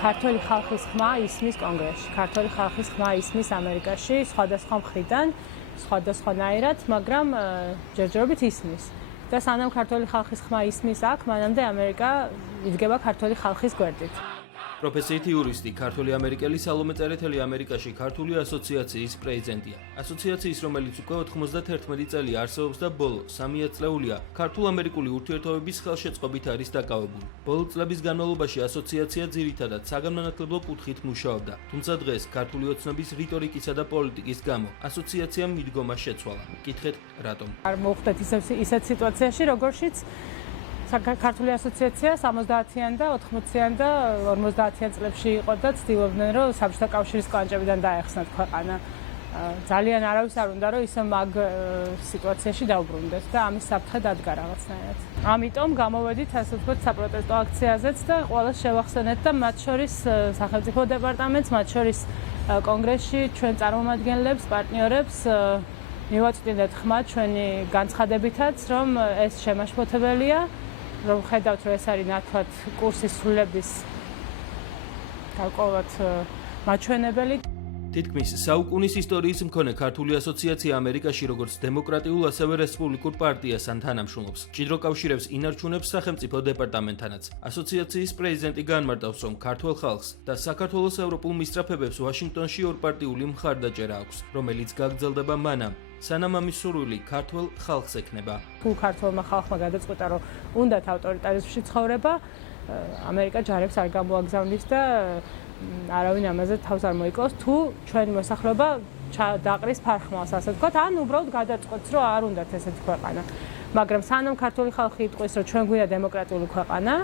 ქართული ხალხის ხმა ისმის კონგრესში, ქართული ხალხის ხმა ისმის ამერიკაში, სხვადასხვა მხრიდან, სხვადასხვანაირად, მაგრამ ჯერჯერობით ისმის. და სანამ ქართული ხალხის ხმა ისმის აქ, მანამდე ამერიკა იდგება ქართული ხალხის გვერდით. პროფესიით იურისტი, ქართული ამერიკელი სალომე წერეთელი ამერიკაში ქართული ასოციაციის პრეზიდენტია. ასოციაციის, რომელიც უკვე 91 წელი არსებობს და ბოლო 3 ათწლეულია ქართულ-ამერიკული ურთიერთობების ხელშეწყობით არის დაკავებული. ბოლო წლების განმავლობაში ასოციაცია ძირითადად საგანმანათლებლო კუთხით მუშაობდა, თუმცა დღეს ქართული ოცნების რიტორიკისა და პოლიტიკის გამო ასოციაციამ მიდგომა შეცვალა. მკითხეთ, რატომ? არ მოხდეთ ისეთ სიტუაციაში, როგორშიც ქართული ასოციაცია 70-იან და 80-იან და 50-იან წლებში იყო და ცდილობდნენ, რომ საბჭოთა კავშირის კლანჭებიდან დაეხსნათ ქვეყანა. ძალიან არავის არ უნდა, რომ ისე მაგ სიტუაციაში დაუბრუნდეს და ამის საფრთხე დადგა რაღაცნაირად. ამიტომ გამოვედით, ასე ვთქვათ, საპროტესტო აქციაზეც და ყველას შევახსენეთ და მათ შორის სახელმწიფო დეპარტამენტს, მათ შორის კონგრესში ჩვენ წარმომადგენლებს, პარტნიორებს მივაწვდით ხმა ჩვენი განცხადებითაც, რომ ეს შემაშფოთებელია, რომ ხედავთ, რომ ეს არის ნათლად კურსის სრულების გარკვეულად მაჩვენებელი. თითქმის საუკუნის ისტორიის მქონე ქართული ასოციაცია ამერიკაში როგორც დემოკრატიულ, ასევე რესპუბლიკურ პარტიასთან თანამშრომლობს. მჭიდრო კავშირებს ინარჩუნებს სახელმწიფო დეპარტამენტთანაც. ასოციაციის პრეზიდენტი განმარტავს, რომ ქართველ ხალხს და საქართველოს ევროპულ მისწრაფებებს ვაშინგტონში ორპარტიული მხარდაჭერა აქვს, რომელიც გაგრძელდება მანამ, სანამ ამის სურვილი ქართველ ხალხს ექნება. თუ ქართველმა ხალხმა გადაწყვიტა, რომ უნდათ ავტორიტარიზმში ცხოვრება, ამერიკა ჯარებს არ გამოაგზავნის და არავინ ამაზე თავს არ მოიკლავს, თუ ჩვენი მოსახლეობა დაყრის ფარხმალს, ასე ვთქვათ, ან უბრალოდ გადაწყვეტს, რომ არ უნდათ ესეთი ქვეყანა. მაგრამ სანამ ქართული ხალხი იტყვის, რომ ჩვენ გვინდა დემოკრატიული ქვეყანა,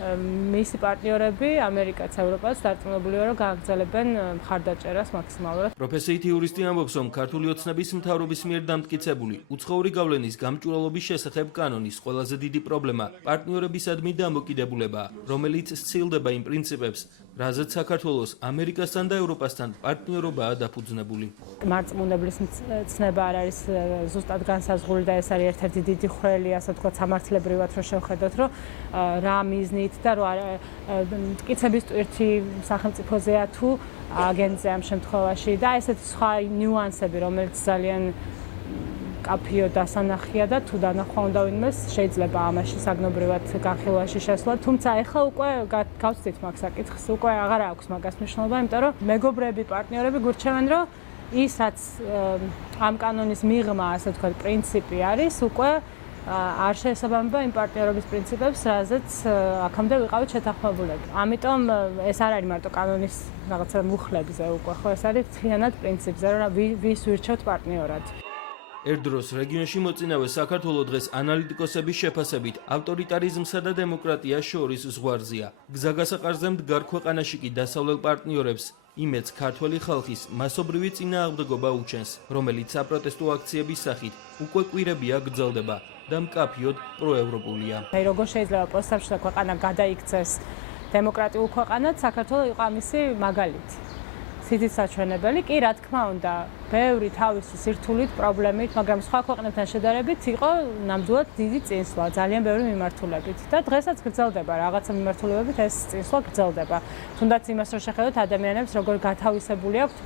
მისი პარტნიორები, ამერიკაც, ევროპაც დარწმუნებულია, რომ გააგრძელებენ მხარდაჭერას მაქსიმალურად. პროფესიით იურისტი ამბობს, რომ ქართული ოცნების მთავრობის მიერ დამტკიცებული უცხოური გავლენის გამჭვირვალობის შესახებ კანონის ყველაზე დიდი პრობლემა პარტნიორებისადმი დამოკიდებულებაა, რომელიც სცილდება იმ პრინციპებს, რაზეც საქართველოს ამერიკასთან და ევროპასთან პარტნიორობაა დაფუძნებული. მართლმუნებლის ცნება არ არის ზუსტად განსაზღვრული და ეს არის ერთ-ერთი დიდი ხვრელი, ასე ვთქვათ, სამართლებრივად რომ შევხედოთ, რომ რა მიზნით და რა მტკიცების ტვირთი სახელმწიფოზეა თუ აგენტზე ამ შემთხვევაში და ესეთი სხვა ნიუანსები, რომელიც ძალიან კაფეო დასანახია და თუ დანახვა უნდა ვინმეს შეიძლება ამაში საგნობრივად განხილვაში შესვლა, თუმცა ეხლა უკვე გავცდით მაგ საკითხს, უკვე აღარ აქვს მაგას მნიშვნელობა, იმიტომ რომ მეგობრები, პარტნიორები გურჩევენ, რომ ის რაც ამ კანონის მიღმა, ასე ვთქვათ, პრინციპი არის, უკვე არ შეესაბამება იმ პარტნიორობის პრინციპებს, რაზეც აქამდე ვიყავით შეთანხმებულები. ამიტომ ეს არ არის მარტო კანონის რაღაცა მუხლებზე უკვე, ხო, ეს არის მთლიანად პრინციპზე, რომ ვის ვირჩევთ პარტნიორად. ერთ დროს რეგიონში მოწინავე საქართველოს დღეს ანალიტიკოსების შეფასებით ავტორიტარიზმსა და დემოკრატიას შორის ზღვარზია. გზაგასაყარზე მდგარ ქვეყანაში კი დასავლელ პარტნიორებს იმედს ქართველი ხალხის მასობრივი წინააღმდეგობა უჩენს, რომელიც საპროტესტო აქციების სახით უკვე კვირებია გრძელდება და მკაფიოდ პროევროპულია. როგორ შეიძლება პოსტსაბჭოთა ქვეყანა გადაიქცეს დემოკრატიულ ქვეყანად, საქართველოს იყო ამისი მაგალითი. სითის საჩვენებელი კი, რა თქმა უნდა, ბევრი თავისი სირთულით, პრობლემით, მაგრამ სხვა ქვეყნებთან შედარებით იყო ნამდვილად დიდი წინსვლა, ძალიან ბევრი მიმართულებით და დღესაც გრძელდება რაღაცა მიმართულებებით ეს წინსვლა გრძელდება. თუნდაც იმას რომ შეხედოთ ადამიანებს როგორ გათავისებული აქვთ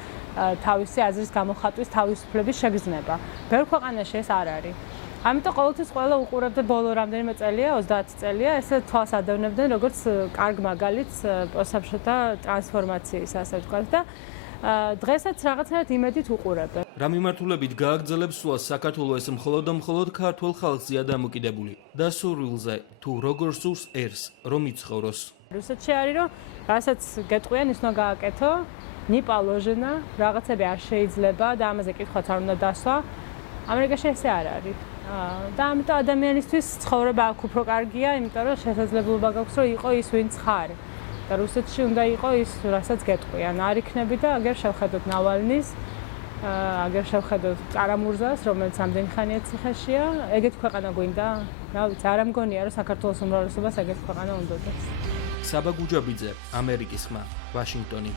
თავისი აზრის გამოხატვის თავისუფლების შეგრძნება. ბევრ ქვეყანაში ეს არ არის. ამიტომ ყოველთვის ყველა უყურებდა ბოლო რამდენიმე წელია, 30 წელია, ესე თვალს ადევნებდნენ როგორც კარგ მაგალითს პოსტსაბჭოთა ტრანსფორმაციის, ასე ვთქვათ და დღესაც რაღაცნაირად იმედით უყურებენ. რა მიმართულებით გააგრძელებს სვლას საქართველოს მხოლოდ და მხოლოდ ქართულ ხალხზეა დამოკიდებული და სურვილზე თუ როგორ სურს ერს რომ იცხოვროს. რუსეთში არის რომ რასაც გეტყვიან ის უნდა გააკეთო, ნიპალოჟენა, რაღაცები არ შეიძლება და ამაზე კითხვაც არ უნდა დასვა. ამერიკაში ესე არ არის. და ამიტომ ადამიანისთვის ცხოვრება აქ უფრო კარგია, იმიტომ რომ შესაძლებლობა გაქვს რომ იყო ის ვინც ხარ. და რუსეთში უნდა იყო ის, რასაც გეტყვიან. არ იქნები და აგერ შევხედოთ ნავალნის, აგერ შევხედოთ ყარამურზას, რომელიც ამდენი ხანია ციხეშია. ეგეთ ქვეყანა გვინდა? რა ვიცი, არ ამგონია რომ საქართველოს უმრავლესობას ეგეთ ქვეყანა უნდოდა. საბა გუჯაბიძე, ამერიკის ხმა, ვაშინგტონი.